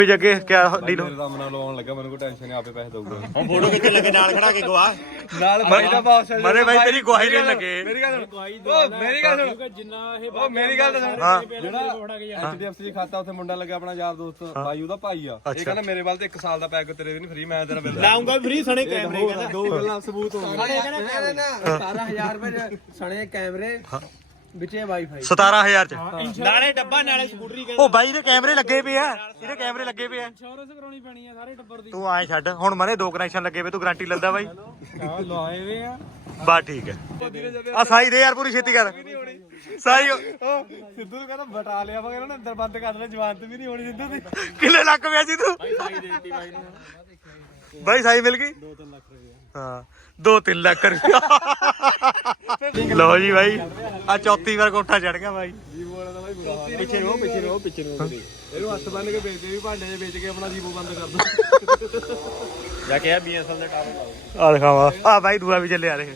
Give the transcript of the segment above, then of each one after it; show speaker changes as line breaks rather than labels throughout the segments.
ਜੱਗੇ ਕਿਆ ਡੀਲ
ਮੇਰੇ ਦਮ ਨਾਲ ਲਾਉਣ ਲੱਗਾ, ਮੈਨੂੰ ਕੋਈ ਟੈਨਸ਼ਨ ਨਹੀਂ, ਆਪੇ ਪੈਸੇ ਦਊਗਾ।
ਹੁਣ ਫੋਟੋ ਖਿੱਚਣ ਲੱਗੇ ਨਾਲ ਖੜਾ ਕੇ ਗਵਾ
ਨਾਲ ਬਾਈ ਦਾ ਬਾਸ
ਮਰੇ ਬਾਈ ਤੇਰੀ ਗਵਾਹੀ ਦੇਣ ਲੱਗੇ।
ਮੇਰੀ ਗੱਲ ਸੁਣ, ਮੇਰੀ ਗੱਲ ਸੁਣ, ਜਿੰਨਾ ਇਹ ਮੇਰੀ ਗੱਲ ਸੁਣ, ਜਿਹੜਾ HDFC ਖਾਤਾ ਉੱਥੇ ਮੁੰਡਾ ਲੱਗਿਆ ਆਪਣਾ ਯਾਰ ਦੋਸਤ ਬਾਈ, ਉਹਦਾ ਭਾਈ ਆ। ਇਹ ਕਹਿੰਦਾ ਮੇਰੇ ਵੱਲ ਤੇ 1 ਸਾਲ ਦਾ ਪੈਕ ਤੇਰੇ ਨਹੀਂ ਫ੍ਰੀ, ਮੈਂ ਤੇਰਾ ਬਿੱਲ
ਲਾਉਂਗਾ ਫ੍ਰੀ ਸਣੇ ਕੈਮਰੇ ਕਹਿੰਦਾ।
ਦੋ ਗੱਲਾਂ ਸਬੂਤ ਹੋ ਗਏ।
17000 ਰੁਪਏ ਸਣੇ ਕੈਮਰੇ ਵਿੱਚੇ ਵਾਈਫਾਈ
17000 ਚ
ਨਾਲੇ ਡੱਬਾ ਨਾਲੇ ਸਕੂਟਰੀ ਕਹਿੰਦਾ।
ਉਹ ਬਾਈ ਦੇ ਕੈਮਰੇ ਲੱਗੇ ਪਏ ਆ, ਇਹਦੇ ਕੈਮਰੇ ਲੱਗੇ ਪਏ ਆ।
ਇੰਸ਼ੋਰੈਂਸ ਕਰਾਉਣੀ ਪੈਣੀ ਆ ਸਾਰੇ ਟੱਬਰ ਦੀ।
ਤੂੰ ਆਏ ਛੱਡ ਹੁਣ, ਮਨੇ 2 ਕਨੈਕਸ਼ਨ ਲੱਗੇ ਪਏ, ਤੂੰ ਗਾਰੰਟੀ ਲੈਂਦਾ ਬਾਈ?
ਹਾਂ ਲਵਾਏ ਵੇ ਆ।
ਬਸ ਠੀਕ ਹੈ। ਆ ਸਾਈ ਦੇ ਯਾਰ, ਪੂਰੀ ਛੇਤੀ ਕਰ ਸਾਈ।
ਸਿੱਧੂ ਨੂੰ ਕਹਿੰਦਾ ਬਟਾ ਲਿਆ ਵਾ, ਇਹਨਾਂ ਨੇ ਅੰਦਰ ਬੰਦ ਕਰ ਦੇਣਾ, ਜਵਾਨਤ ਵੀ ਨਹੀਂ ਹੋਣੀ ਸਿੱਧੂ ਦੀ।
ਕਿੰਨੇ ਲੱਖ ਪਿਆ ਸੀ ਤੂੰ ਬਾਈ? ਸਾਈ ਮਿਲ ਗਈ
2-3 ਲੱਖ ਰੁਪਏ।
ਹਾਂ 2-3 ਲੱਖ ਰੁਪਇਆ। ਲਓ ਜੀ ਬਾਈ, ਆ ਚੌਥੀ ਵਾਰ ਕੋਠਾ ਚੜ ਗਿਆ ਬਾਈ।
ਜੀਵੋ ਵਾਲਾ ਦਾ ਬਾਈ ਬੁਰਾ ਹਾਲ।
ਪਿੱਛੇ ਨੂੰ ਪਿੱਛੇ ਨੂੰ
ਇਹਨੂੰ ਹੱਥ ਬੰਨ ਕੇ ਵੇਚ ਕੇ ਵੀ ਭਾਂਡੇ ਜੇ ਵੇਚ ਕੇ ਆਪਣਾ ਜੀਵੋ ਬੰਦ ਕਰ ਦੋ।
ਜਾ ਕੇ ਆ BSL ਦੇ ਟਾਵਰ ਲਾਓ।
ਆ ਦਿਖਾਵਾ, ਆ ਬਾਈ ਦੂਆ ਵੀ ਚੱਲਿਆ ਦੇਖ।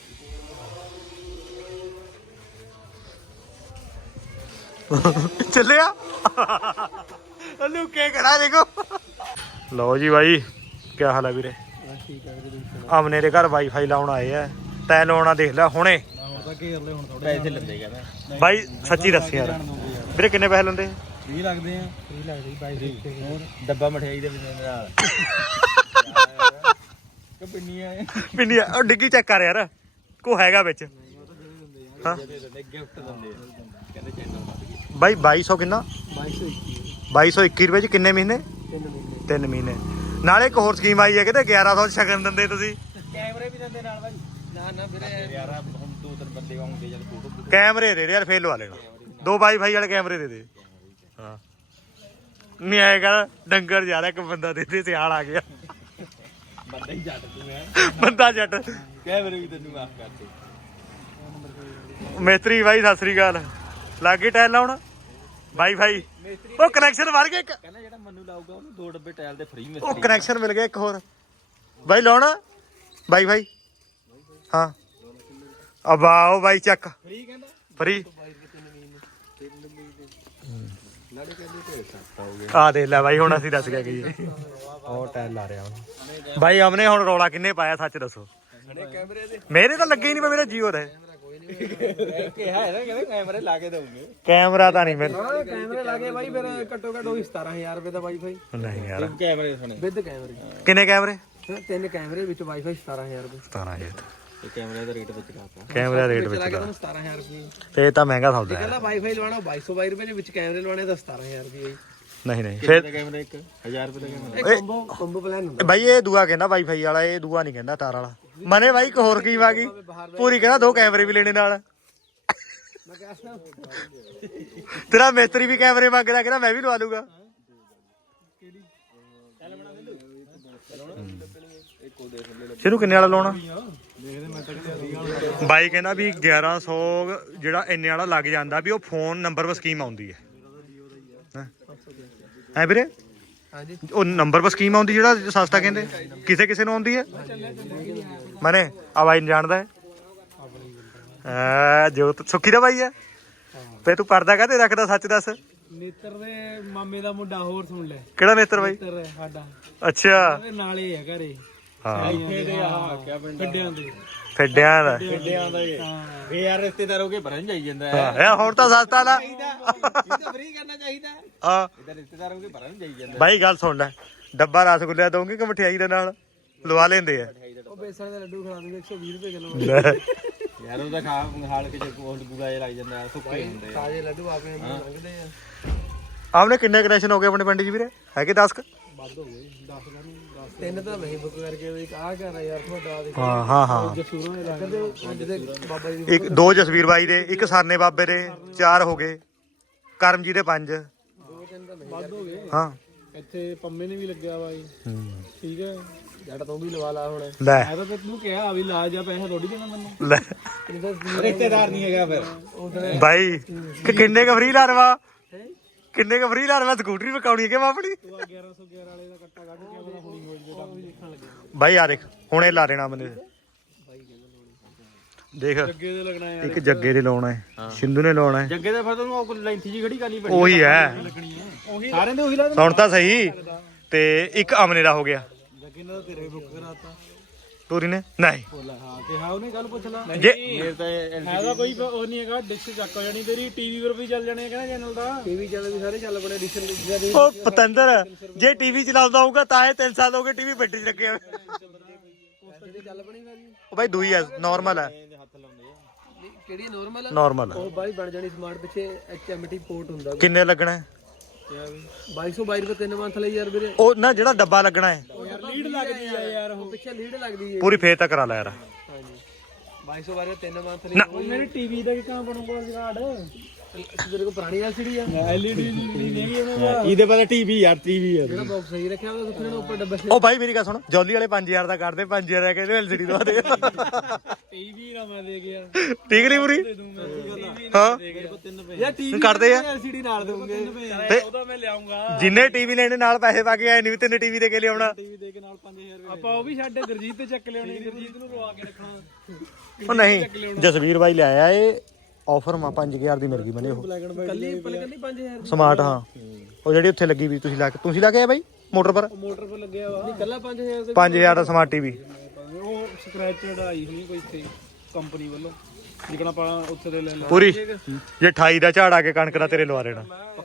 ਚੱਲਿਆ ਲੁਕੇ ਖੜਾ ਦੇਖੋ। ਲਓ ਜੀ ਬਾਈ, ਕੀ ਹਾਲ ਹੈ ਵੀਰੇ? ਆਮਨੇ ਦੇ ਘਰ ਵਾਈਫਾਈ ਲਾਉਣ ਆਏ ਆ, ਤੈ ਲਾਉਣਾ ਦੇਖ ਲੈ ਹੁਣੇ।
ਪੈਸੇ ਲੈਂਦੇ ਕਹਿੰਦਾ
ਬਾਈ ਸੱਚੀ ਦੱਸ ਯਾਰ ਵੀਰੇ, ਕਿੰਨੇ ਪੈਸੇ ਲੈਂਦੇ?
20 ਲੱਗਦੇ ਆ।
30 ਲੱਗਦੀ ਬਾਈ
ਡੱਬਾ ਮਠਿਆਈ ਦੇ ਵਿੱਚ ਨਾਲ
ਕਿ ਪਿੰਨੀਆਂ
ਪਿੰਡੀ ਉਹ ਡਿੱਗੀ ਚੈੱਕ ਕਰ ਯਾਰ, ਕੋ ਹੈਗਾ ਵਿੱਚ? ਹਾਂ
ਗਿਫਟ ਦਿੰਦੇ ਕਹਿੰਦੇ ਚੈਨਲ
ਬਾਈ 2200 ਕਿੰਨਾ? 2221 ਰੁਪਏ ਚ ਕਿੰਨੇ ਮਹੀਨੇ? 3 ਮਹੀਨੇ। ਨਾਲੇ ਇੱਕ ਹੋਰ ਸਕੀਮ ਆਈ ਹੈ ਕਿਤੇ 1100 ਸ਼ਗਨ ਦਿੰਦੇ ਤੁਸੀਂ।
ਕੈਮਰੇ ਵੀ ਦਿੰਦੇ ਨਾਲ ਬਾਈ। ਨਾ ਵੀਰੇ
ਯਾਰ ਹੁਣ 2-3 ਬੰਦੇ ਆਉਂਗੇ ਜਦ ਫੋਟੋ
ਕੈਮਰੇ ਦੇ ਦੇ ਯਾਰ, ਫੇਰ ਲਵਾ ਲੈਣਾ 2 ਵਾਈਫਾਈ ਵਾਲੇ ਕੈਮਰੇ ਦੇ ਦੇ। ਹਾਂ ਨਹੀਂ ਆਏਗਾ ਡੰਗਰ ਜਾ ਰਿਹਾ, ਇੱਕ ਬੰਦਾ ਦੇ ਦੇ, ਸਿਆਲ ਆ ਗਿਆ।
ਬੰਦਾ ਹੀ ਜੱਟ ਤੂੰ ਹੈ,
ਬੰਦਾ ਜੱਟ।
ਕੈਮਰੇ ਵੀ ਤੈਨੂੰ ਮਾਫ ਕਰਦੇ।
ਮਿਸਤਰੀ ਬਾਈ ਸਤਿ ਸ੍ਰੀ ਅਕਾਲ। ਲਾਗੇ ਟਾਇਲ ਲਾਉਣ ਵਾਈਫਾਈ, ਉਹ ਕਨੈਕਸ਼ਨ ਵੜ ਗਿਆ ਇੱਕ।
ਕਹਿੰਦਾ ਜਿਹੜਾ ਮੈਨੂੰ ਲਾਊਗਾ ਉਹਨੂੰ 2 ਡੱਬੇ ਟਾਇਲ ਦੇ ਫ੍ਰੀ ਮਿਲ।
ਉਹ ਕਨੈਕਸ਼ਨ ਮਿਲ ਗਿਆ ਇੱਕ ਹੋਰ ਬਾਈ ਲਾਉਣਾ ਵਾਈਫਾਈ। ਹਾਂ ਅਬਾਓ ਬਾਈ ਚੱਕ
ਫ੍ਰੀ ਕਹਿੰਦਾ
ਫਰੀ। ਆ ਦੇ ਲੈ ਬਾਈ, ਹੁਣ ਅਸੀਂ ਦੱਸ ਕੇ ਗਏ
ਉਹ ਟਾਇਲ ਲਾ ਰਿਹਾ ਹੁਣ।
ਬਾਈ ਅਮਨੇ ਹੁਣ ਰੌਲਾ ਕਿੰਨੇ ਪਾਇਆ ਸੱਚ ਦੱਸੋ? ਮੇਰੇ ਤਾਂ ਲੱਗੇ ਹੀ ਨਹੀਂ, ਮੇਰੇ ਜੀਓ ਦਾ
ਕਿਹਾ ਹੈ ਨਾ ਕਹਿੰਦੇ ਕੈਮਰੇ ਲਾ ਕੇ ਦਊਂਗੇ।
ਕੈਮਰਾ ਤਾਂ ਨਹੀਂ ਮੈਨੂੰ।
ਹਾਂ ਕੈਮਰੇ ਲਾਗੇ ਬਾਈ, ਫਿਰ ਘੱਟੋ ਘੱਟ ਉਹੀ 17000 ਰੁਪਏ ਦਾ ਵਾਈਫਾਈ
ਨਹੀਂ ਯਾਰ,
ਕੈਮਰੇ ਸੁਣੇ
ਵਿਦ ਕੈਮਰੇ।
ਕਿੰਨੇ ਕੈਮਰੇ?
3 ਕੈਮਰੇ ਵਿੱਚ ਵਾਈਫਾਈ 17000 ਰੁਪਏ।
17000
ਤੇ ਕੈਮਰੇ ਦਾ ਰੇਟ ਵਿੱਚ ਕਰਾਤਾ।
ਕੈਮਰਾ ਰੇਟ ਵਿੱਚ
ਲਾਗੇ ਤੁਹਾਨੂੰ 17000 ਰੁਪਏ।
ਤੇ ਇਹ ਤਾਂ ਮਹਿੰਗਾ ਸੌਦਾ ਹੈ।
ਕਹਿੰਦਾ ਵਾਈਫਾਈ ਲਵਾਣਾ 2222 ਰੁਪਏ ਦੇ ਵਿੱਚ ਕੈਮਰੇ ਲਵਾਣੇ ਤਾਂ 17000 ਰੁਪਏ।
ਨਹੀਂ ਨਹੀਂ
ਕਿੰਨੇ
ਫਿਰ
ਦਾ ਕੈਮਰਾ? 1000 ਰੁਪਏ ਦਾ ਕੈਮਰਾ।
ਇਹ ਕੰਬੋ ਪਲਾਨ ਹੁੰਦਾ
ਬਾਈ ਇਹ ਦੂਆ ਕਹਿੰਦਾ ਵਾਈਫਾਈ ਵਾਲਾ, ਇਹ ਦੂਆ ਨਹੀਂ ਕਹਿੰਦਾ ਤਾਰ ਵਾਲਾ। ਮਨੇ ਬਾਈ ਇੱਕ ਹੋਰ ਕੀ ਆ ਗਈ ਪੂਰੀ, ਕਹਿੰਦਾ 2 ਕੈਮਰੇ ਵੀ ਲੈਣੇ ਨਾਲ।
ਮੈਂ ਕਹਿੰਦਾ
ਤੇਰਾ ਮਿਸਤਰੀ ਵੀ ਕੈਮਰੇ ਮੰਗਦਾ, ਕਹਿੰਦਾ ਮੈਂ ਵੀ ਲਵਾ ਲੂਗਾ। ਸ਼ੁਰੂ ਕਿੰਨੇ ਵਾਲਾ ਲਾਉਣਾ? ਬਾਈ ਕਹਿੰਦਾ ਵੀ 1100 ਜਿਹੜਾ ਇੰਨੇ ਵਾਲਾ ਲੱਗ ਜਾਂਦਾ, ਵੀ ਉਹ ਫੋਨ ਨੰਬਰ ਪਰ ਸਕੀਮ ਆਉਂਦੀ ਹੈ। ਹੈ ਵੀਰੇ,
ਹਾਂਜੀ
ਉਹ ਨੰਬਰ ਪਰ ਸਕੀਮ ਆਉਂਦੀ ਜਿਹੜਾ ਸਸਤਾ ਕਹਿੰਦੇ, ਕਿਸੇ ਕਿਸੇ ਨੂੰ ਆਉਂਦੀ ਹੈ। ਮਨੇ ਆ ਬਾਈ ਨੂੰ ਜਾਣਦਾ ਹੈ ਜੋ ਸੁੱਖੀ ਦਾ ਬਾਈ ਹੈ। ਤੇ ਤੂੰ ਪਰਦਾ ਕਾਹਤੇ ਰੱਖਦਾ ਸੱਚ ਦੱਸ?
ਨੇਤਰ ਦੇ ਮਾਮੇ ਦਾ ਮੁੰਡਾ, ਹੋਰ ਸੁਣ ਲੈ।
ਕਿਹੜਾ ਨੇਤਰ ਬਾਈ?
ਨੇਤਰ ਸਾਡਾ
ਅੱਛਾ
ਉਹਦੇ ਨਾਲ ਹੀ ਹੈ ਘਰੇ।
ਹਾਂ
ਇੱਥੇ ਦੇ ਆ ਕਿਆ ਪਿੰਡ ਗੱਡਿਆਂ ਦੇ
ਫਿੱਡਿਆਂ ਦਾ।
ਕਿੰਨਿਆਂ ਦਾ ਇਹ?
ਹਾਂ
ਵੀ ਯਾਰ ਰਿਸ਼ਤੇਦਾਰ ਹੋ ਕੇ ਭਰਨ ਜਾਈ ਜਾਂਦਾ ਹੈ।
ਇਹ ਹੁਣ ਤਾਂ ਸਸਤਾ ਲਾ।
ਇਹ ਤਾਂ ਫ੍ਰੀ ਕਰਨਾ ਚਾਹੀਦਾ ਹੈ।
ਹਾਂ
ਇਹਦਾ ਰਿਸ਼ਤੇਦਾਰ ਹੋ ਕੇ ਭਰਨ ਜਾਈ ਜਾਂਦਾ।
ਬਾਈ ਗੱਲ ਸੁਣ ਲੈ, ਡੱਬਾ ਰਸਗੁੱਲਿਆ ਦੋਗੇ ਕਿ ਮਠਿਆਈ ਦੇ ਨਾਲ ਲਵਾ ਲੈਂਦੇ ਆ?
ਉਹ ਬੇਸਣ ਦੇ ਲੱਡੂ ਖਿਲਾ ਦੂੰਗੇ 120 ਰੁਪਏ ਕਿਲੋ।
ਯਾਰ ਉਹਦਾ ਖਾਲ ਕੇ ਕੋਲ ਗੂੜਾ ਜਿਹਾ ਲੱਗ ਜਾਂਦਾ, ਸੁੱਕੇ ਹੁੰਦੇ ਆ।
ਤਾਜ਼ੇ ਲੱਡੂ ਆਪੇ ਲੰਘਦੇ ਆ।
ਆਪਨੇ ਕਿੰਨੇ ਕਨੈਕਸ਼ਨ ਹੋ ਗਏ ਆਪਣੇ ਪਿੰਡ 'ਚ ਵੀਰੇ? ਹੈਗੇ 10 ਕ?
ਵੱਧ ਹੋ ਗਏ 10 ਦਾ ਨਹੀਂ 10 ਤਿੰਨ ਤਾਂ ਨਹੀਂ ਬੁੱਕ ਕਰਕੇ ਇੱਕ ਆ ਘਰ ਆ ਯਾਰ ਤੁਹਾਡਾ ਦੇ
ਹਾਂ ਹਾਂ ਹਾਂ,
ਜਸੂਰੋਂ ਦੇ ਲੱਗਦੇ ਅੱਜ ਦੇ ਬਾਬਾ ਜੀ
ਇੱਕ 2 ਜਸਵੀਰ ਬਾਈ ਦੇ, ਇੱਕ ਸਰਨੇ ਬਾਬੇ ਦੇ, 4 ਹੋ ਗਏ, ਕਰਮ ਜੀ ਦੇ 5।
ਵੱਧ ਹੋ ਗਏ।
ਹਾਂ
ਇੱਥੇ ਪੰਮੇ ਨੇ ਵੀ ਲੱਗਿਆ ਵਾ ਜੀ। ਠੀਕ ਹੈ, ਜੱਟ ਤੂੰ ਵੀ ਲਵਾ ਲਾ ਹੁਣ।
ਲੈ
ਮੈਂ ਤਾਂ ਤੈਨੂੰ ਕਿਹਾ ਵੀ ਲਾ ਜਾ, ਪੈਸਾ ਥੋੜੀ ਦੇਣਾ ਮੈਨੂੰ।
ਲੈ
ਰਿਸ਼ਤੇਦਾਰ ਨਹੀਂ ਹੈਗਾ ਫਿਰ।
ਬਾਈ ਕਿ ਕਿੰਨੇ ਕ ਫ੍ਰੀ ਲਾਰਵਾ? ਕਿੰਨੇ ਕ ਫ੍ਰੀ ਲਾਰਵਾ? ਸਕੂਟਰੀ ਪਕਾਉਣੀ ਹੈ ਕਿ ਮੈਂ ਆਪਣੀ?
1111 ਵਾਲੇ ਦਾ ਕੱਟਾ ਕੱਢ ਕੇ ਆਪਣਾ ਹੁਣੀ ਹੋ ਜੇ, ਰੱਬ ਵੀ ਦੇਖਣ ਲੱਗੇ।
ਬਾਈ ਆ ਦੇਖ ਹੁਣੇ ਲਾ ਦੇਣਾ ਬੰਦੇ। ਦੇਖ
ਅੱਗੇ ਦੇ ਲੱਗਣਾ ਯਾਰ
ਇੱਕ ਜੱਗੇ ਦੇ ਲਾਉਣਾ ਹੈ ਸਿੰਧੂ ਨੇ ਲਾਉਣਾ ਹੈ
ਜੱਗੇ ਦਾ ਫਿਰ ਤੁਹਾਨੂੰ ਉਹ ਲੈਂਥੀ ਜੀ ਖੜੀ ਕਰਨੀ ਪੈਣੀ
ਉਹੀ ਹੈ
ਉਹੀ ਸਾਰਿਆਂ ਦੇ ਉਹੀ ਲਾ
ਸੁਣ ਤਾਂ ਸਹੀ ਤੇ ਇੱਕ ਅਮਨੇ ਦਾ ਹੋ ਗਿਆ
ਜੱਗੇ ਨੇ ਤਾਂ ਤੇਰੇ ਵੀ ਬੁੱਕ ਕਰਾਤਾ
ਪੂਰੀ ਨੇ ਨਹੀਂ
ਬੋਲਾ ਹਾਂ ਕਿਹਾ ਉਹਨੇ ਕੱਲ ਪੁੱਛ ਲਾ
ਜੇ
ਮੇਰੇ ਤਾਂ
ਹੈਗਾ ਕੋਈ ਉਹ ਨਹੀਂ ਹੈਗਾ ਡਿਸ਼ ਚੱਕ ਹੋ ਜਾਣੀ ਤੇਰੀ ਟੀਵੀ ਪਰ ਵੀ ਚੱਲ ਜਾਣੇ ਕਹਿੰਦਾ ਚੈਨਲ ਦਾ ਟੀਵੀ ਚੈਨਲ ਵੀ ਸਾਰੇ ਚੱਲ ਬਣੇ ਡਿਸ਼
ਉਹ ਪਤੰਦਰ ਜੇ ਟੀਵੀ ਚਲਾਉਂਦਾ ਹੋਊਗਾ ਤਾਂ ਇਹ 3 ਸਾਲ ਹੋ ਗਏ ਟੀਵੀ ਬੈਠੇ ਚ ਲੱਗੇ ਹੋਏ
ਚੱਲ ਬਣੀ ਵਾਲੀ
ਉਹ ਬਾਈ ਦੂਈ ਹੈ ਨਾਰਮਲ ਹੈ
ਕਿਹੜੀ ਨਾਰਮਲ
ਨਾਰਮਲ
ਉਹ ਬਾਈ ਬਣ ਜਾਣੀ ਸਮਾਰਟ ਪਿੱਛੇ HMT ਪੋਰਟ ਹੁੰਦਾ
ਕਿੰਨੇ ਲੱਗਣਾ ਹੈ
2222 ਰੁਪਏ 3 ਮੰਥ ਲਈ ਯਾਰ ਵੀਰੇ
ਉਹ ਨਾ ਜਿਹੜਾ ਡੱਬਾ ਲੱਗਣਾ ਹੈ
ਯਾਰ ਲੀਡ ਲੱਗਦੀ ਆ ਯਾਰ ਉਹ ਪਿੱਛੇ ਲੀਡ ਲੱਗਦੀ ਹੈ
ਪੂਰੀ ਫੇਰ ਤਾਂ ਕਰਾ ਲੈ ਯਾਰ
ਹਾਂਜੀ 2222 3 ਮੰਥ ਲਈ ਮੇਰੇ ਟੀਵੀ ਦਾ ਕਿੱਦਾਂ ਬਣੂਗਾ ਜਗਾੜ ਤੇਰੇ ਕੋਲ ਪੁਰਾਣੀ LCD ਆ LED ਨਹੀਂ ਹੈਗੀ ਉਹਨਾਂ ਦਾ
ਇਹਦੇ ਬਾਰੇ ਟੀਵੀ ਯਾਰ ਟੀਵੀ ਹੈ
ਜਿਹੜਾ ਬਾਕਸ ਸਹੀ ਰੱਖਿਆ ਉਹਦਾ ਕੁੱਥੇ ਨਾ ਉੱਪਰ ਡੱਬੇ
ਉਹ ਬਾਈ ਮੇਰੀ ਗੱਲ ਸੁਣ ਜੌਲੀ ਵਾਲੇ 5000 ਦਾ ਕੱਢਦੇ 5000 ਕਹਿੰਦੇ LCD ਦਵਾ ਦੇ
ਟੀਵੀ ਨਾ ਮੈਂ ਦੇ ਗਿਆ
ਠੀਕ ਨਹੀਂ ਪੂਰੀ ਹਾਂ
ਯਾਰ ਟੀਵੀ
ਕੱਢਦੇ ਆ
LCD ਨਾਲ ਦਊਂਗੇ
ਤੇ
ਉਹਦਾ ਮੈਂ ਲਿਆਉਂਗਾ
ਜਿੰਨੇ ਟੀਵੀ ਲੈਣੇ ਨਾਲ ਪੈਸੇ ਪਾ ਕੇ ਆਏ ਨਹੀਂ ਵੀ ਤਿੰਨ ਟੀਵੀ ਦੇ ਕੇ ਲਿਆਉਣਾ
ਟੀਵੀ ਦੇ ਕੇ ਨਾਲ 5000 ਆਪਾਂ ਉਹ ਵੀ ਸਾਡੇ ਗੁਰਜੀਤ ਤੇ ਚੱਕ ਲਿਆਉਣੇ ਗੁਰਜੀਤ ਨੂੰ ਲਵਾ ਕੇ ਰੱਖਣਾ
ਉਹ ਨਹੀਂ ਜਸਵੀਰ ਬਾਈ ਲਿਆਇਆ ਇਹ ਆਫਰ ਮਾ 5000 ਦੀ ਮਿਲ ਗਈ ਮੈਨੂੰ ਉਹ
ਕੱਲੀ 5000
ਸਮਾਰਟ ਹਾਂ ਉਹ ਜਿਹੜੀ ਉੱਥੇ ਲੱਗੀ ਵੀ ਤੁਸੀਂ ਲਾ ਕੇ ਆਏ ਬਾਈ ਮੋਟਰ ਪਰ
ਮੋਟਰ ਪਰ ਲੱਗਿਆ ਵਾ ਨਹੀਂ ਕੱਲਾ 5000 ਦੇ
5000 ਦਾ ਸਮਾਰਟ ਟੀਵੀ
ਉਹ ਸਕ੍ਰੈਚਡ ਆਈ ਹੋਈ ਕੋਈ ਇੱਥੇ ਕੰਪਨੀ ਵੱਲੋਂ ਜਿਕਣਾ ਆਪਾਂ ਉੱਥੇ ਦੇ ਲੈ ਲੈ
ਪੂਰੀ ਜੇ 28 ਦਾ ਝਾੜ ਆ ਕੇ ਕਣਕ ਦਾ ਤੇਰੇ ਲਵਾ ਦੇਣਾ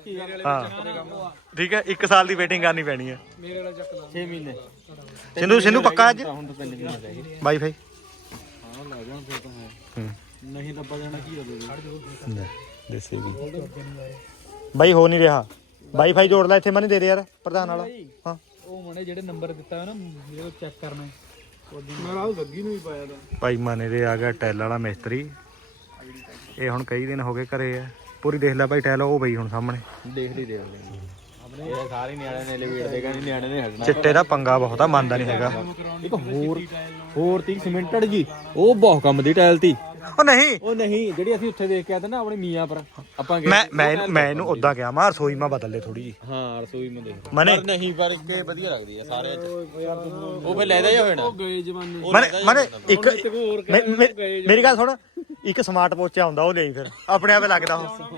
ਹਾਂ ਠੀਕ ਹੈ 1 ਸਾਲ ਦੀ ਵੇਟਿੰਗ ਕਰਨੀ ਪੈਣੀ ਹੈ
ਮੇਰੇ ਵਾਲਾ ਚੱਕ ਲਾ
6 ਮਹੀਨੇ
ਸਿੰਧੂ ਪੱਕਾ ਅੱਜ
ਹੁਣ ਤਾਂ 3 ਮਹੀਨੇ ਰਹਿ ਗਏ
ਵਾਈਫਾਈ
ਹਾਂ ਲੈ ਜਾਣ ਫਿਰ ਤਾਂ ਹੈ ਨਹੀਂ ਤਾਂ ਜਾਣਾ ਕੀ ਹੋਵੇ
ਦੇਸੀ ਵੀ ਬਾਈ ਹੋ ਨਹੀਂ ਰਿਹਾ ਵਾਈਫਾਈ ਜੋੜ ਲੈ ਇੱਥੇ ਮੈਂ ਨਹੀਂ ਦੇ ਰਿਹਾ ਯਾਰ ਪ੍ਰਧਾਨ ਵਾਲਾ ਹਾਂ
ਉਹ ਮਨੇ ਜਿਹੜੇ ਨੰਬਰ ਦਿੱਤਾ ਹੈ ਨਾ ਜਿਹੜੇ ਚੈੱਕ ਕਰਨਾ ਮੈਂ ਆਹ ਗੱਗੀ ਨੂੰ ਵੀ ਪਾਇਆ ਦਾ
ਭਾਈ ਮਾਨੇ ਦੇ ਆ ਗਿਆ ਟੈਲ ਵਾਲਾ ਮਿਸਤਰੀ ਇਹ ਹੁਣ ਕਈ ਦਿਨ ਹੋ ਗਏ ਘਰੇ ਆ ਪੂਰੀ ਦੇਖ ਲੈ ਭਾਈ ਟੈਲ ਉਹ ਬਈ ਹੁਣ ਸਾਹਮਣੇ
ਦੇਖ ਲਈ ਆਪਣੇ ਇਹ ਸਾਰੇ ਨਿਆਣੇ ਨੇ ਲੇਵੇੜ ਦੇ ਕਹਿੰਦੇ ਨਿਆਣੇ ਨੇ ਹਟਣਾ
ਚਿੱਟੇ ਦਾ ਪੰਗਾ ਬਹੁਤ ਆ ਮੰਨਦਾ ਨਹੀਂ ਹੈਗਾ
ਇੱਕ ਹੋਰ ਤੀ ਸਿਮੈਂਟਡ ਜੀ ਉਹ ਬਹੁਤ ਕੰਮ ਦੀ ਟਾਇਲ ਤੀ
ਉਹ ਨਹੀਂ
ਉਹ ਨਹੀਂ ਜਿਹੜੀ ਅਸੀਂ ਉੱਥੇ ਦੇਖ ਕੇ ਆਏ ਨਾ ਆਪਣੇ ਮੀਆਂ ਪਰ ਆਪਾਂ
ਮੈਂ ਇਹਨੂੰ ਉਦਾਂ ਕਿਹਾ ਮੈਂ ਰਸੋਈ ਮਾ ਬਦਲ ਲੈ ਥੋੜੀ ਜੀ
ਹਾਂ ਰਸੋਈ ਮੈਂ ਦੇਖ
ਮਨੇ
ਨਹੀਂ ਪਰ ਕਿ ਵਧੀਆ ਲੱਗਦੀ ਆ ਸਾਰੇ ਉਹ ਫੇ ਲੈਦਾ ਜਾ ਹੋਣਾ
ਉਹ ਗਏ ਜਮਾਨੇ
ਮਨੇ ਇੱਕ ਮੇਰੀ ਗੱਲ ਸੁਣ ਇੱਕ ਸਮਾਰਟ ਪੋਚਾ ਆਉਂਦਾ ਉਹ ਲਈ ਫਿਰ ਆਪਣੇ ਆਪੇ ਲੱਗਦਾ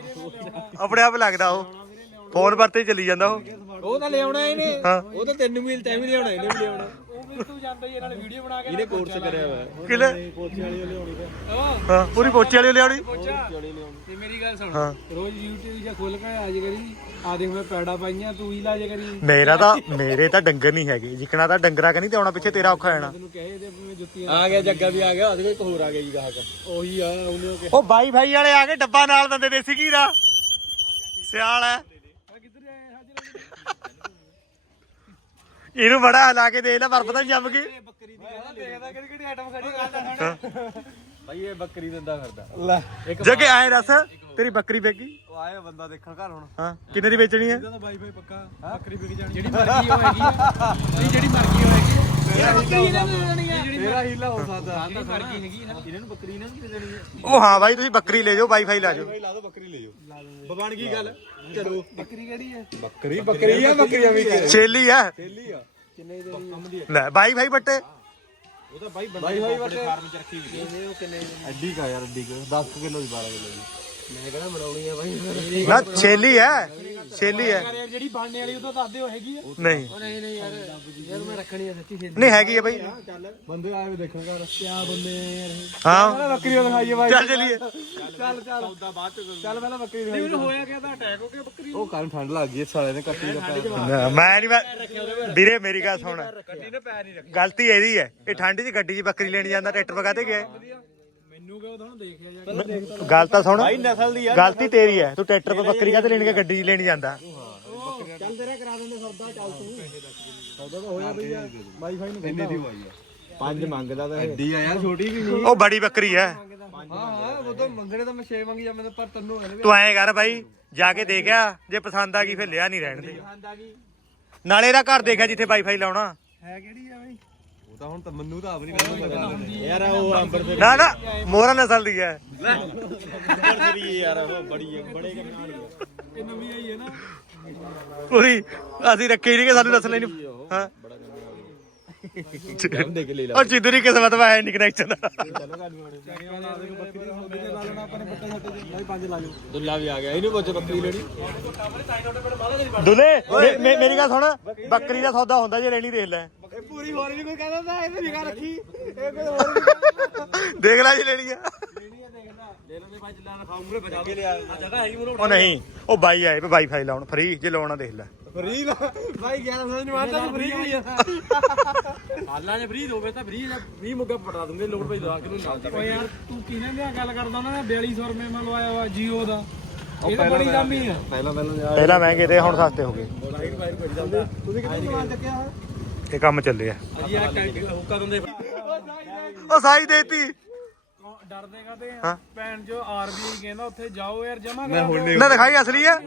ਉਹ ਫੋਨ ਪਰ ਤੇ ਚੱਲੀ ਜਾਂਦਾ
ਉਹ ਤਾਂ ਲਿਆਉਣਾ ਇਹਨੇ
ਹਾਂ
ਉਹ ਤਾਂ 3 ਮੀਲ ਟਾਈਮ ਹੀ ਲਿਆਉਣਾ ਇਹਨੇ ਵੀ ਲਿਆਉਣਾ
ਉਹ ਵੀ ਤੂੰ ਜਾਂਦਾ ਹੀ ਇਹਨਾਂ ਨੇ ਵੀਡੀਓ ਬਣਾ ਕੇ
ਇਹਨੇ ਕੋਰਸ ਕਰਿਆ ਹੋਇਆ
ਕਿਲੇ
ਪੋਚੇ ਵਾਲੀ ਲਿਆਉਣੀ ਤਾਂ
ਹਾਂ ਪੂਰੀ ਪੋਚੇ ਵਾਲੀ ਲਿਆਉਣੀ
ਪੋਚਾ ਤੇ ਮੇਰੀ ਗੱਲ ਸੁਣ
ਹਾਂ
ਰੋਜ਼ YouTube ਜਾਂ ਖੋਲ ਕੇ ਆ ਜੇ ਕਰੀ ਆ ਦੇਖ ਮੈਂ ਪੈੜਾ ਪਾਈਆਂ ਤੂੰ ਹੀ ਲਾ ਜੇ ਕਰੀ
ਮੇਰੇ ਤਾਂ ਡੰਗਰ ਨਹੀਂ ਹੈਗੇ ਜਿਕਣਾ ਤਾਂ ਡੰਗਰਾ ਕਨੀ ਤੇ ਆਉਣਾ ਪਿੱਛੇ ਤੇਰਾ ਔਖਾ ਜਾਣਾ
ਤੈਨੂੰ ਕਹੇ ਤੇ ਮੈਂ ਜੁੱਤੀਆਂ
ਆ ਗਿਆ ਜੱਗਾ ਵੀ ਆ ਗਿਆ ਉਹਦੇ ਇੱਕ ਹੋਰ ਆ ਗਿਆ ਜੀ ਗਾਹਕ
ਉਹੀ ਆ ਉਹਨੇ ਕਿ
ਉਹ ਬਾਈ ਭਾਈ ਵਾਲੇ ਆ ਕੇ ਡੱਬਾ ਨਾਲ ਦਿੰਦੇ ਦੇਸੀ ਘੀ ਦਾ ਸਿਆਲ ਹੈ
ਕਿੱਧਰ ਆਏ ਹਾਜ਼ਰ
ਇਹਨੂੰ ਬੜਾ ਹਿਲਾ ਕੇ ਦੇਖ ਲੈ ਪਰ ਪਤਾ ਜੰਮ ਕੇ
ਬੱਕਰੀ ਦੀ ਗੱਲ ਦੇਖਦਾ ਕਿਹੜੀ ਆਈਟਮ ਖੜੀ ਕਰਦਾ ਭਾਈ ਇਹ ਬੱਕਰੀ ਦਿੰਦਾ ਫਿਰਦਾ ਲੈ
ਜੱਗੇ ਆਏ ਦੱਸ ਤੇਰੀ ਬੱਕਰੀ ਵੇਗੀ
ਉਹ ਆਇਆ ਬੰਦਾ ਦੇਖਣ ਘਰ ਹੁਣ
ਹਾਂ ਕਿੰਨੇ ਦੀ ਵੇਚਣੀ ਹੈ
ਇਹਦਾ ਵਾਈਫਾਈ ਪੱਕਾ ਬੱਕਰੀ ਵਿਕ ਜਾਣੀ ਜਿਹੜੀ ਮਰਜ਼ੀ ਉਹ ਹੈਗੀ ਆ ਨਹੀਂ ਜਿਹੜੀ ਮਰਜ਼ੀ ਉਹ ਹੈਗੀ ਇਹ ਬੱਕਰੀ ਇਹਨਾਂ ਨੂੰ ਦੇਣੀ ਆ
ਮੇਰਾ ਹੀਲਾ ਹੋ ਸਕਦਾ
ਜਿਹੜੀ ਮਰਜ਼ੀ ਹੈਗੀ ਇਹਨਾਂ ਨੂੰ ਬੱਕਰੀ ਇਹਨਾਂ ਨੂੰ ਦੇ ਦੇਣੀ ਆ
ਉਹ ਹਾਂ ਬਾਈ ਤੁਸੀਂ ਬੱਕਰੀ ਲੈ ਜਾਓ ਵਾਈਫਾਈ ਲਾ ਜਾਓ
ਲਾ ਦੋ ਬੱਕਰੀ ਲੈ ਜਾਓ ਬਣ ਗਈ ਗੱਲ
ਚਲੋ ਬੱਕਰੀ ਕਿਹੜੀ ਹੈ
ਬੱਕਰੀ ਆ ਬੱਕਰੀਆਂ ਵੀ
ਛੇਲੀ ਹੈ
ਥੇਲੀ ਆ
ਕਿੰਨੇ ਦੇ
ਲੈ ਵਾਈਫਾਈ ਬੱਟੇ
ਉਹ ਤਾਂ ਬਾਈ ਬੰਦੇ ਫਾਰਮ ਚ ਰੱਖੀ ਹੋਈ
ਉਹ ਕਿੰਨੇ
ਐਡੀ ਕਾ ਯਾਰ ਐਡੀ 10 ਕਿਲੋ ਦੀ 12 ਕਿਲੋ ਦੀ
ਮੈਂ ਕਹਿੰਦਾ ਬਣਾਉਣੀ ਆ ਬਾਈ
ਨਾ ਛੇਲੀ ਹੈ
ਯਾਰ ਜਿਹੜੀ ਬਣਨੇ ਵਾਲੀ ਉਹ ਤਾਂ ਦੱਸ ਦਿਓ ਹੈਗੀ ਆ
ਨਹੀਂ
ਉਹ ਨਹੀਂ ਯਾਰ ਮੈਂ ਰੱਖਣੀ ਆ ਸੱਚੀ
ਨਹੀਂ ਹੈਗੀ ਹੈ ਬਾਈ
ਬੰਦੇ ਆਏ ਵੀ ਦੇਖਣ ਘਰ
ਕਿਆ ਬੰਦੇ ਆ ਯਾਰ
ਹਾਂ
ਬੱਕਰੀਆਂ ਦਿਖਾਈਏ ਬਾਈ
ਚੱਲ ਚਲੀਏ
ਚੱਲ ਸੌਦਾ ਬਾਅਦ ਚ ਕਰੂੰ ਚੱਲ ਪਹਿਲਾਂ ਬੱਕਰੀ
ਨਹੀਂ ਮੈਨੂੰ ਹੋਇਆ ਕਿਆ ਤਾਂ ਅਟੈਕ ਹੋ ਗਿਆ ਬੱਕਰੀ
ਉਹ ਕੱਲ ਠੰਡ ਲੱਗ ਗਈ ਸਾਲੇ ਨੇ ਕੱਟੀ ਦਾ ਪੈਰ
ਮੈਂ ਨਹੀਂ ਵੀਰੇ ਮੇਰੀ ਗੱਲ ਸੁਣ
ਕੱਟੀ ਨੇ ਪੈਰ ਨਹੀਂ ਰੱਖਿਆ
ਗਲਤੀ ਇਹਦੀ ਹੈ ਇਹ ਠੰਡ 'ਚ ਗੱਡੀ 'ਚ ਬੱਕਰੀ ਲੈਣ ਜਾਂਦਾ ਟਰੈਕਟਰ ਵਗਾ ਤੇ ਗਿਆ
ਮੈਨੂੰ ਕਿਹਾ ਤੁਹਾਨੂੰ ਦੇਖਿਆ ਜਾ
ਗੱਲ ਤਾਂ ਸੁਣ
ਨਸਲ ਦੀ
ਗਲਤੀ ਤੇਰੀ ਹੈ ਤੂੰ ਟਰੈਕਟਰ 'ਤੇ ਬੱਕਰੀ ਕਾਹਤੇ ਲੈਣ ਕੇ ਗੱਡੀ 'ਚ ਲੈਣ ਜਾਂਦਾ
ਚੱਲ ਤੇਰਾ ਕਰਾ ਦਿੰਦੇ ਸੌਦਾ ਚੱਲ ਤੂੰ
ਸੌਦਾ ਤਾਂ ਹੋਇਆ ਬਈ ਵਾਈਫਾਈ ਨੂੰ ਕਿੰਨੇ ਦੀ ਹੋਈ ਆ
5 ਮੰਗਦਾ ਤਾਂ
ਐਡੀ ਆ ਯਾਰ ਛੋਟੀ ਵੀ ਨਹੀਂ
ਉਹ ਬੜੀ ਬੱਕਰੀ ਹੈ
ਹਾਂ ਉਹ ਤਾਂ ਮੰਗਣੇ ਤਾਂ ਮੈਂ 6 ਮੰਗੀ ਜਾਂਦੇ ਪਰ ਤੈਨੂੰ
ਤੂੰ ਐਂ ਕਰ ਬਾਈ ਜਾ ਕੇ ਦੇਖਿਆ ਜੇ ਪਸੰਦ ਆ ਗਈ ਫਿਰ ਲਿਆ ਨਹੀਂ ਰਹਿਣ ਦੇ ਨਾਲੇ ਇਹਦਾ ਘਰ ਦੇਖਿਆ ਜਿੱਥੇ ਵਾਈਫਾਈ ਲਾਉਣਾ
ਹੈ ਕਿਹੜੀ ਆ ਬਾਈ
ਉਹ ਤਾਂ ਹੁਣ ਤਾਂ ਮੈਨੂੰ ਤਾਂ ਆਪ ਨਹੀਂ ਪਤਾ
ਯਾਰ ਉਹ ਅੰਬਰ ਦੇ
ਨਾ ਨਾ ਮੋਹਰਾ ਨਸਲ ਦੀ ਹੈ
ਅੰਬਰ ਦੀ ਯਾਰ ਉਹ ਬੜੀ ਬੜੇ ਕੰਨਾਂ ਦੀ
ਇਹ ਨਵੀਂ ਆਈ ਹੈ ਨਾ
ਪੂਰੀ ਅਸੀਂ ਰੱਖੀ ਨਹੀਂ ਕਿ ਸਾਨੂੰ ਨਸਲ ਨਹੀਂ ਹਾਂ
ਦੇਖ ਲੈ
ਉਹ ਜਿੱਦਰੀ ਕਿਸਮਤ ਵਾ ਹੈ ਨਹੀਂ ਕਨੈਕਸ਼ਨ
ਦੁੱਲਾ ਵੀ ਆ ਗਿਆ ਇਹਨੂੰ ਪੁੱਛ ਬੱਕਰੀ ਲੈਣੀ
ਦੁਲੇ ਮੇਰੀ ਗੱਲ ਸੁਣ ਬੱਕਰੀ ਦਾ ਸੌਦਾ ਹੁੰਦਾ ਜੇ ਲੈਣੀ ਦੇਖ ਲੈ
ਪੂਰੀ ਹੋਰ ਵੀ ਕੋਈ ਕਹਿੰਦਾ ਤਾਂ ਇਹਨੇ ਨਿਗਾਹ ਰੱਖੀ ਇਹ ਕੋਈ ਹੋਰ
ਦੇਖ ਲੈ ਜੀ ਲੈਣੀ ਆ
ਲੈ ਲੈਣੇ ਭਾਈ ਜਿੱਲਾ ਨਾ ਖਾਉਂਗੇ ਬਚਾ ਕੇ ਲਿਆ ਜਗ੍ਹਾ ਹੈਗੀ ਮੂਰੇ
ਉਹ ਨਹੀਂ ਉਹ ਬਾਈ ਆਏ ਵਾਈਫਾਈ ਲਾਉਣ ਫ੍ਰੀ ਜੇ ਲਾਉਣਾ ਦੇਖ ਲੈ
ਫਰੀ ਨਾ ਭਾਈ 1100 ਨੂੰ ਆਤਾ ਫਰੀ ਹੋਈ ਆ
ਹਾਲਾਂ ਜੇ ਫ੍ਰੀ ਦੋਗੇ ਤਾਂ ਫ੍ਰੀ ਮੁੱਗਾ ਪਟਾ ਦੂੰਗੇ ਲੋੜ ਪਈ ਦਵਾ ਕੇ ਨੂੰ ਨਾਲ
ਓ ਯਾਰ ਤੂੰ ਕਿਹਨੇ ਲਿਆ ਗੱਲ ਕਰਦਾ ਉਹਨਾਂ ਨੇ 4200 ਰੁਪਏ ਮੈਂ ਲਵਾਇਆ ਵਾ ਜੀਓ ਦਾ ਇਹ ਤਾਂ ਬੜੀ ਦਾਮੀ ਆ
ਪਹਿਲਾਂ ਮਹਿੰਗੇ ਤੇ ਹੁਣ ਸਸਤੇ ਹੋ ਗਏ
ਤੁਸੀਂ ਕਿੱਥੇ ਸਮਾਨ ਚੱਕਿਆ
ਇਹ ਕੰਮ ਚੱਲੇ ਆ
ਅਜੀ ਆ ਹੁੱਕਾ ਦਿੰਦੇ
ਉਹ ਸਾਈ ਦੇਤੀ
ਡਰਦੇ ਕਾਤੇ
ਹਾਂ।
ਆ ਭੈਣ ਜੋ ਆਰਬੀਆਈ ਕਹਿੰਦਾ ਉੱਥੇ ਜਾਓ ਯਾਰ ਜਮਾ ਕਰਾ ਦਿਓ।
ਨਾ ਦਿਖਾਈ ਅਸਲੀ ਆ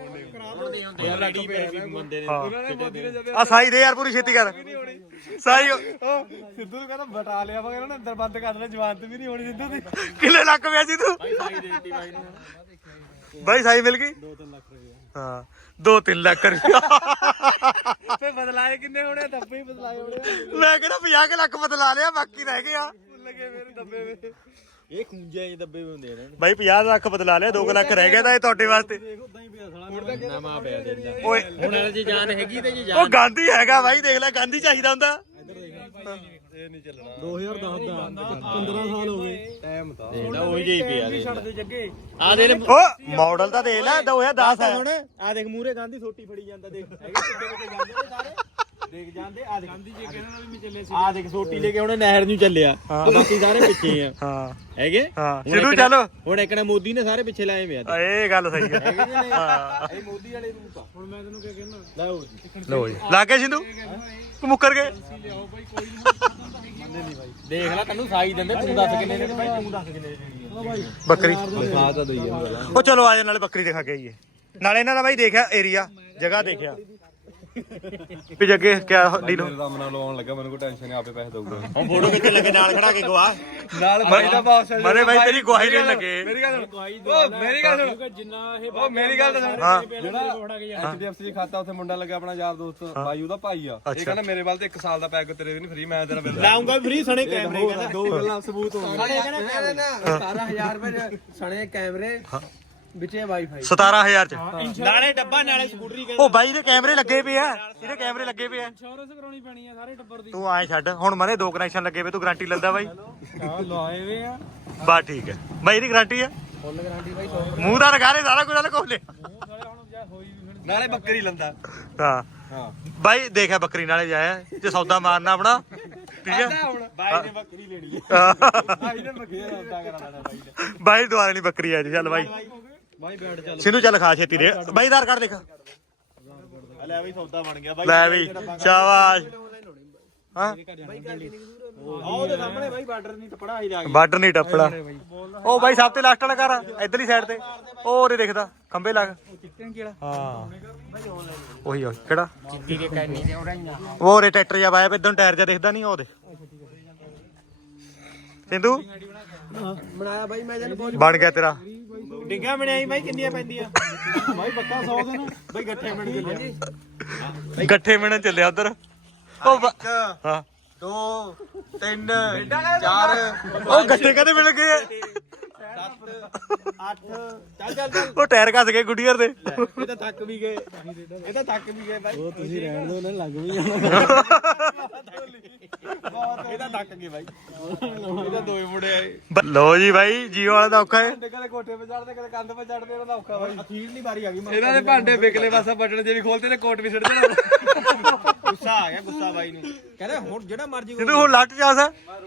ਲੜੀ ਪਏ ਬੰਦੇ ਨੇ
ਆ ਸਾਈ ਦੇ ਯਾਰ ਪੂਰੀ ਛੇਤੀ ਕਰ ਸਾਈ
ਸਿੱਧੂ ਨੂੰ ਕਹਿੰਦਾ ਬਟਾ ਲਿਆ ਵਾ ਇਹਨਾਂ ਨੇ ਅੰਦਰ ਬੰਦ ਕਰ ਦੇਣਾ ਜਵਾਨ ਤੇ ਵੀ ਨਹੀਂ ਹੋਣੀ ਸਿੱਧੂ ਦੀ
ਕਿੱਲੇ ਲੱਕ ਪਿਆ ਸੀ ਤੂੰ
ਸਾਈ ਦੇ ਦਿੱਤੀ ਬਾਈ ਨੂੰ
ਬਾਈ ਸਾਈ ਮਿਲ ਗਈ
2-3 ਲੱਖ ਰੁਪਏ
ਹਾਂ 2-3 ਲੱਖ ਰੁਪਇਆ
ਫੇ ਬਦਲਾਏ ਕਿੰਨੇ ਹੋਣੇ ਦੱਬੇ ਹੀ ਬਦਲਾਏ ਹੋਣੇ
ਮੈਂ ਕਿਹੜਾ 50 ਲੱਖ ਬਦਲਾ ਲਿਆ ਬਾਕੀ ਰਹਿ ਗਿਆ
ਭੁੱਲ ਗਏ ਮੇਰੇ ਦੱਬੇ ਵੇ
ਇਹ ਖੁੰਝੇ ਜਿਹੇ ਦੱਬੇ ਵੀ ਹੁੰਦੇ ਨੇ
ਬਾਈ 50 ਲੱਖ ਬਦਲਾ ਲਿਆ 2 ਲੱਖ ਰਹਿ ਗਿਆ ਤਾਂ ਇਹ ਤੁਹਾਡੇ ਵਾਸਤੇ
ਉਦਾਂ ਹੀ ਪਿਆ ਸਾਲਾ
ਨਾ ਮਾਂ ਪਿਆ ਦਿੰਦਾ
ਓਏ
ਹੁਣ ਇਹ ਜੀ ਜਾਨ ਹੈਗੀ ਤੇ ਜੀ
ਉਹ ਗਾਂਧੀ ਹੈਗਾ ਬਾਈ ਦੇਖ ਲੈ ਗਾਂਧੀ ਚਾਹੀਦਾ ਹੁੰਦਾ
ਇਹ ਨਹੀਂ ਚੱਲਣਾ 2010 ਦਾ 15 ਸਾਲ ਹੋ ਗਏ ਟਾਈਮ ਤਾਂ
ਦੇਖਦਾ ਉਹੀ ਜਿਹੀ ਪਿਆ ਦੇ
ਛੱਡ ਦੇ ਜੱਗੇ
ਆ ਦੇ
ਉਹ ਮਾਡਲ ਤਾਂ ਦੇਖ ਲੈ 2010 ਹੈ
ਹੁਣ ਆ ਦੇਖ ਮੂਰੇ ਗਾਂਧੀ ਸੋਟੀ ਫੜੀ ਜਾਂਦਾ ਦੇਖ ਹੈਗੇ ਕਿੱਥੇ ਜਾਂਦੇ ਨੇ ਸਾਰੇ ਦੇਖ ਜਾਂਦੇ ਆ ਦੇਖ
ਗਾਂਧੀ ਜੀ ਕਹਿੰਦੇ ਨਾਲ ਵੀ ਮੈਂ ਚੱਲੇ ਸੀ
ਆ ਦੇਖ ਸੋਟੀ ਲੈ ਕੇ ਉਹਨੇ ਨਹਿਰ ਨੂੰ ਚੱਲਿਆ ਬਾਕੀ ਸਾਰੇ ਪਿੱਛੇ ਆ
ਹਾਂ
ਹੈਗੇ
ਹਾਂ
ਹੁਣ
ਸਿੱਧੂ
ਇੱਕ-
ਚੱਲ
ਹੁਣ ਇੱਕ ਨੇ ਮੋਦੀ ਨੇ ਸਾਰੇ ਪਿੱਛੇ ਲਾਏ ਹੋਏ ਆ
ਇਹ ਗੱਲ ਸਹੀ ਹੈ
ਹੈਗੇ ਨੇ
ਹਾਂ
ਇਹ ਮੋਦੀ ਵਾਲੇ ਰੂਪ ਆ
ਹੁਣ ਮੈਂ ਤੈਨੂੰ ਕੀ ਕਹਿਣਾ
ਲਓ ਜੀ
ਲੋ ਜੀ ਲਾ ਕੇ ਸਿੰਧੂ ਤੂੰ ਮੁੱਕਰ ਗਏ
ਲਿਆਓ ਬਾਈ ਕੋਈ ਨਹੀਂ
ਦੇਖ ਲੈ ਤੈਨੂੰ ਸਾਈ ਦਿੰਦੇ ਤੂੰ ਦੱਸ ਕਿੰਨੇ ਨੇ ਭਾਈ ਤੂੰ ਦੱਸ ਕਿੰਨੇ ਨੇ
ਬੱਕਰੀ
ਦਿਖਾ ਤਾਂ ਦਈਏ
ਉਹ ਚਲੋ ਆ ਜਾ ਨਾਲੇ ਬੱਕਰੀ ਦਿਖਾ ਕੇ ਆਈਏ ਨਾਲੇ ਇਹਨਾਂ ਦਾ ਬਾਈ ਦੇਖਿਆ ਏਰੀਆ ਜਗ੍ਹਾ ਦੇਖਿਆ ਵੀ ਜੱਗੇ ਕਿਆ ਡੀਲ
ਮੇਰੇ ਦਾ ਮਨਾ ਲਵਾਉਣ ਲੱਗਾ ਮੈਨੂੰ ਕੋਈ ਟੈਨਸ਼ਨ ਨਹੀਂ ਆਪੇ ਪੈਸੇ ਦਊਗਾ
ਹੁਣ ਫੋਟੋ ਖਿੱਚ ਲੱਗੇ ਨਾਲ ਖੜਾ ਕੇ ਗਵਾ
ਨਾਲ ਬਾਈ ਦਾ ਬਾਸ ਹੈ
ਮਰੇ ਬਾਈ ਤੇਰੀ ਗਵਾਹੀ ਦੇਣ ਲੱਗੇ
ਮੇਰੀ ਗੱਲ ਉਹ ਮੇਰੀ ਗੱਲ ਸੁਣ
ਜਿੰਨਾ ਇਹ
ਉਹ ਮੇਰੀ ਗੱਲ ਤਾਂ ਸੁਣ
ਹਾਂ
ਫੜਾ ਕੇ
HDFC ਖਾਤਾ ਉੱਥੇ ਮੁੰਡਾ ਲੱਗਾ ਆਪਣਾ ਯਾਰ ਦੋਸਤ ਬਾਈ ਉਹਦਾ ਭਾਈ ਆ ਇਹ ਕਹਿੰਦਾ ਮੇਰੇ ਵੱਲ ਤੇ 1 ਸਾਲ ਦਾ ਪੈਕ ਤੇਰੇ ਵੀ ਨਹੀਂ ਫ੍ਰੀ ਮੈਂ ਤੇਰਾ ਬਿੱਲ
ਲਾਉਂਗਾ ਫ੍ਰੀ ਸਣੇ ਕੈਮਰੇ ਕਹਿੰਦਾ
ਦੋ ਗੱਲਾਂ ਸਬੂਤ ਹੋ ਗਏ
17000 ਰੁਪਏ ਸਣੇ ਕੈਮਰੇ ਵਿੱਚੇ ਵਾਈਫਾਈ
17000 ਚ
ਨਾਲੇ ਡੱਬਾ ਨਾਲੇ ਸਕੂਟਰੀ
ਉਹ ਬਾਈ ਦੇ ਕੈਮਰੇ ਲੱਗੇ ਪਏ ਆ ਇਹਦੇ ਕੈਮਰੇ ਲੱਗੇ ਪਏ ਆ
ਇੰਸ਼ੋਰੈਂਸ ਕਰਾਉਣੀ ਪੈਣੀ ਆ ਸਾਰੇ ਟੱਬਰ ਦੀ
ਤੂੰ ਆਏ ਛੱਡ ਹੁਣ ਮਰੇ 2 ਕਨੈਕਸ਼ਨ ਲੱਗੇ ਪਏ ਤੂੰ ਗਾਰੰਟੀ ਲੈਂਦਾ ਬਾਈ
ਆ ਲਾਏ ਵੇ ਆ
ਬਾ ਠੀਕ ਹੈ ਬਾਈ ਇਹਦੀ ਗਾਰੰਟੀ ਆ
ਫੁੱਲ ਗਾਰੰਟੀ ਬਾਈ 100
ਮੂੰਹ ਦਾ ਲਗਾ ਰਹੇ ਸਾਰਾ ਕੁਝ ਨਾਲ ਕੋਲੇ
ਸਾਰੇ ਹੁਣ ਜਾ ਹੋਈ ਵੀ ਫਿਰ
ਨਾਲੇ ਬੱਕਰੀ ਲੰਦਾ
ਹਾਂ
ਹਾਂ
ਬਾਈ ਦੇਖਿਆ ਬੱਕਰੀ ਨਾਲੇ ਜਾਇਆ ਜੇ ਸੌਦਾ ਮਾਰਨਾ ਆਪਣਾ ਠੀਕ ਹੈ
ਬਾਈ ਨੇ ਬੱਕਰੀ ਲੈਣੀ ਹੈ
ਬਾਈ ਨੇ ਬਗੇਰ ਆਉਂਦਾ ਕਰਾਣਾ ਬਾਈ ਨੇ
ਬਾਈ ਦੁਆਰੇ ਨਹੀਂ ਬੱਕਰੀ ਆ ਜੀ ਚੱਲ ਬਾਈ
ਬਾਈ ਬੈਠ ਚੱਲ
ਸਿੰਧੂ ਚੱਲ ਖਾ ਛੇਤੀ ਦੇ ਬਾਈ ਆਧਾਰ ਕਾਰਡ ਦੇਖ
ਲੈ ਵੀ ਸੌਦਾ ਬਣ ਗਿਆ ਬਾਈ
ਲੈ ਵੀ ਸ਼ਾਬਾਸ਼ ਹਾਂ
ਆਹ ਉਹਦੇ ਸਾਹਮਣੇ ਬਾਈ ਬਾਰਡਰ ਨਹੀਂ ਟਪੜਾ ਹੀ ਜਾ ਕੇ
ਬਾਰਡਰ ਨਹੀਂ ਟੱਪੜਾ ਉਹ ਬਾਈ ਸਭ ਤੇ ਲਾਸਟ ਵਾਲਾ ਘਰ ਆ ਇਧਰਲੀ ਸਾਈਡ ਤੇ ਉਹ ਉਰੇ ਦੇਖਦਾ ਖੰਬੇ ਲੱਗ ਹਾਂ ਉਹੀ ਉਹੀ ਕਿਹੜਾ ਉਹ ਉਰੇ ਟਰੈਕਟਰ ਜਾ ਵਾਇਆ ਇਧਰੋਂ ਟਾਇਰ ਜਾ ਦਿਖਦਾ ਨਹੀਂ ਉਹ ਦੇ ਸਿੰਧੂ
ਬਣਾਇਆ ਬਾਈ ਮੈਂ ਜਨ
ਬਣ ਗਿਆ ਤੇਰਾ
ਡਿੱਗਾ ਬਣਾਈ ਬਾਈ ਕਿੰਨੀਆਂ ਪੈਂਦੀਆਂ
ਬਾਈ ਪੱਕਾ 100 ਦੇ ਨੂੰ ਬਾਈ ਗੱਠੇ ਮਿਣ ਕੇ
ਗੱਠੇ ਮਿਣਨ ਚੱਲਿਆ ਉਧਰ ਉਹ ਹਾਂ
2 3 4
ਉਹ ਗੱਠੇ ਕਦੇ ਮਿਲ ਗਏ
7 8 ਚੱਲ ਚੱਲ ਚੱਲ
ਉਹ ਟਾਇਰ ਘਸ ਗਏ ਗੁੱਡੀਅਰ ਦੇ
ਇਹ ਤਾਂ ਥੱਕ ਵੀ ਗਏ ਇਹ ਤਾਂ ਥੱਕ ਵੀ ਗਏ ਬਾਈ
ਉਹ ਤੁਸੀਂ ਰਹਿਣ ਦਿਓ ਉਹਨਾਂ ਲੱਗ ਵੀ ਜਾਣਾ
ਇਹ ਤਾਂ ਥੱਕ ਗਏ ਬਾਈ ਇਹ ਤਾਂ ਦੋਏ ਮੁੰਡੇ ਆਏ
ਲੋ ਜੀ ਬਾਈ ਜੀਓ ਵਾਲਾ ਦਾ ਔਖਾ ਹੈ
ਕਦੇ ਕੋਠੇ 'ਤੇ ਚੜਦੇ ਕਦੇ ਕੰਧ 'ਤੇ ਚੜਦੇ ਇਹਨਾਂ ਦਾ ਔਖਾ ਬਾਈ
ਅਖੀਰਲੀ ਵਾਰੀ ਆ ਗਈ
ਇਹਨਾਂ ਦੇ ਭਾਂਡੇ ਵਿਕਲੇ ਪਾਸਾ ਬਟਨ ਜੇ ਵੀ ਖੋਲਦੇ ਨੇ ਕੋਟ ਵੀ ਸਿੱਟ ਦੇਣਾ
ਗੁੱਸਾ ਆ ਗਿਆ ਗੁੱਸਾ ਬਾਈ ਨੂੰ ਕਹਿੰਦੇ ਹੁਣ ਜਿਹੜਾ ਮਰਜੀ
ਸਿੰਧੂ ਹੁਣ ਲੱਟ ਜਾਸ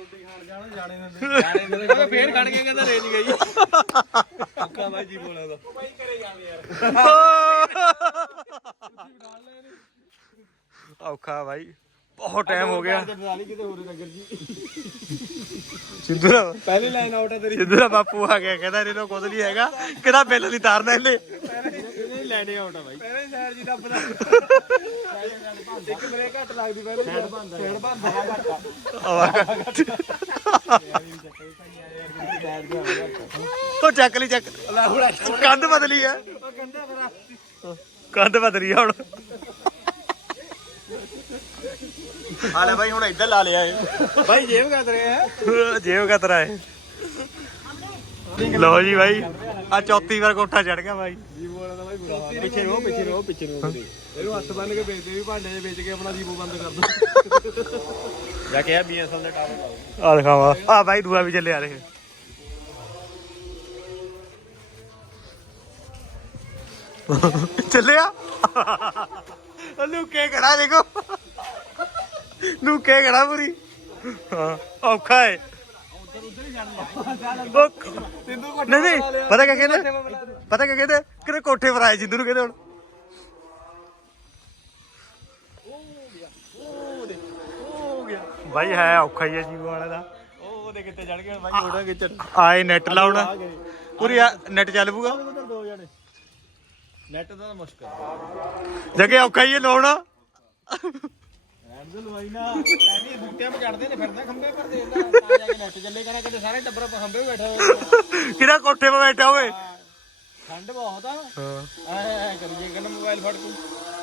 ਉਹ ਫੇਰ ਖੜ ਕੇ ਕਹਿੰਦਾ ਰੇਂਜ ਗਈ ਔਖਾ ਬਾਈ ਜੀ ਬੋਲਾ ਦਾ
ਔਖਾ ਬਾਈ ਬਹੁਤ ਟਾਈਮ ਹੋ ਗਿਆ
ਕਿਤੇ ਹੋਰ ਨਗਰ ਜੀ
ਸਿੰਧੂ ਦਾ
ਪਹਿਲੀ ਲਾਈਨ ਆਊਟ ਆ ਤੇਰੀ
ਸਿੰਧੂ ਦਾ ਬਾਪੂ ਆ ਗਿਆ ਕਹਿੰਦਾ ਇਹਨੂੰ ਕੁਝ ਨਹੀਂ ਹੈਗਾ ਕਿਹਦਾ ਬਿੱਲ ਨਹੀਂ ਤਾਰਨਾ ਇਹਨੇ
ਨਹੀਂ ਲੈਣੇ ਆਉਟ ਆ ਬਾਈ
ਪਹਿਲੇ ਸਾਈਡ ਜੀ ਦੱਬਦਾ ਇੱਕ ਬ੍ਰੇਕ ਘੱਟ ਲੱਗਦੀ ਪਹਿਲੇ ਸਾਈਡ ਬੰਦ ਸਾਈਡ ਬੰਦ
ਉਹ ਚੱਕ ਲਈ ਚੱਕ ਕੰਧ ਬਦਲੀ ਆ ਕੰਧ ਬਦਲੀ ਆ ਹੁਣ ਹਾਲੇ ਬਾਈ ਹੁਣ ਇੱਧਰ ਲਾ ਲਿਆ ਏ
ਭਾਈ ਜੇਬ ਕਰ ਰਹੇ ਹੈ
ਜੇਬ ਕਤਰਾ ਏ ਲਓ ਜੀ ਬਾਈ ਆ ਚੌਥੀ ਵਾਰ ਕੋਠਾ ਚੜ ਗਿਆ ਬਾਈ
ਪਿੱਛੇ ਨੂੰ ਪਿੱਛੇ ਨੂੰ ਇਹਨੂੰ ਹੱਥ ਬੰਨ ਕੇ ਵੇਚਦੇ ਵੀ ਭਾਂਡੇ ਵੇਚ ਕੇ ਆਪਣਾ ਜੀਬੋ ਬੰਦ ਕਰ ਦੋ ਜਾਂ ਕਿਹਾ BSNL ਦੇ ਟਾਵਰ ਲਾਓ
ਆ ਦਿਖਾਵਾ ਆ ਬਾਈ ਦੂਆ ਵੀ ਚੱਲੇ ਆ ਰਹੇ ਚੱਲਿਆ ਲੁਕੇ ਖੜਾ ਦੇਖੋ ਲੁਕੇ ਖੜਾ ਪੂਰੀ ਹਾਂ ਔਖਾ ਏ ਨਹੀਂ ਨਹੀਂ ਪਤਾ ਕਿਆ ਕਹਿੰਦੇ ਕਿਤੇ ਕੋਠੇ ਪਰ ਆਏ ਜਿੰਦੂ ਨੂੰ ਕਹਿੰਦੇ ਹੁਣ ਬਾਈ ਹੈ ਔਖਾ ਹੀ ਹੈ ਜੀਵ ਵਾਲੇ ਦਾ
ਉਹਦੇ ਕਿੱਤੇ ਚੜ ਗਏ ਭਾਈ ਫੋਟੋ ਖਿੱਚਣ
ਆਏ ਨੈਟ ਲਾਉਣਾ ਪੂਰੀ ਨੈਟ ਚੱਲ ਪੂਗਾ
ਦੋ ਜਣੇ ਨੈਟ ਦਾ ਮੁਸ਼ਕਲ
ਜਗੇ ਔਖਾ ਹੀ ਹੈ ਲਾਉਣਾ
ਐਂਡਲ ਵਾਈ ਨਾ ਐਵੇਂ ਬੂਟਿਆਂ 'ਤੇ ਚੜਦੇ ਨੇ ਫਿਰਦਾ ਖੰਬੇ ਪਰ ਦੇਖਦਾ ਤਾਂ ਜਾ ਕੇ ਨੈਟ ਚੱਲੇ ਕਰਾਂ ਕਿਤੇ ਸਾਰੇ ਟੱਬਰ ਖੰਬੇ ਬੈਠਾ ਹੋਇਆ
ਕਿਹੜਾ ਕੋਠੇ 'ਤੇ ਬੈਠਾ ਹੋਵੇ
ਠੰਡ ਬਹੁਤ ਆ
ਹਾਂ
ਐ ਕਰੀਏ ਕਹਿੰਦਾ ਮੋਬਾਈਲ ਫੜ ਤੂੰ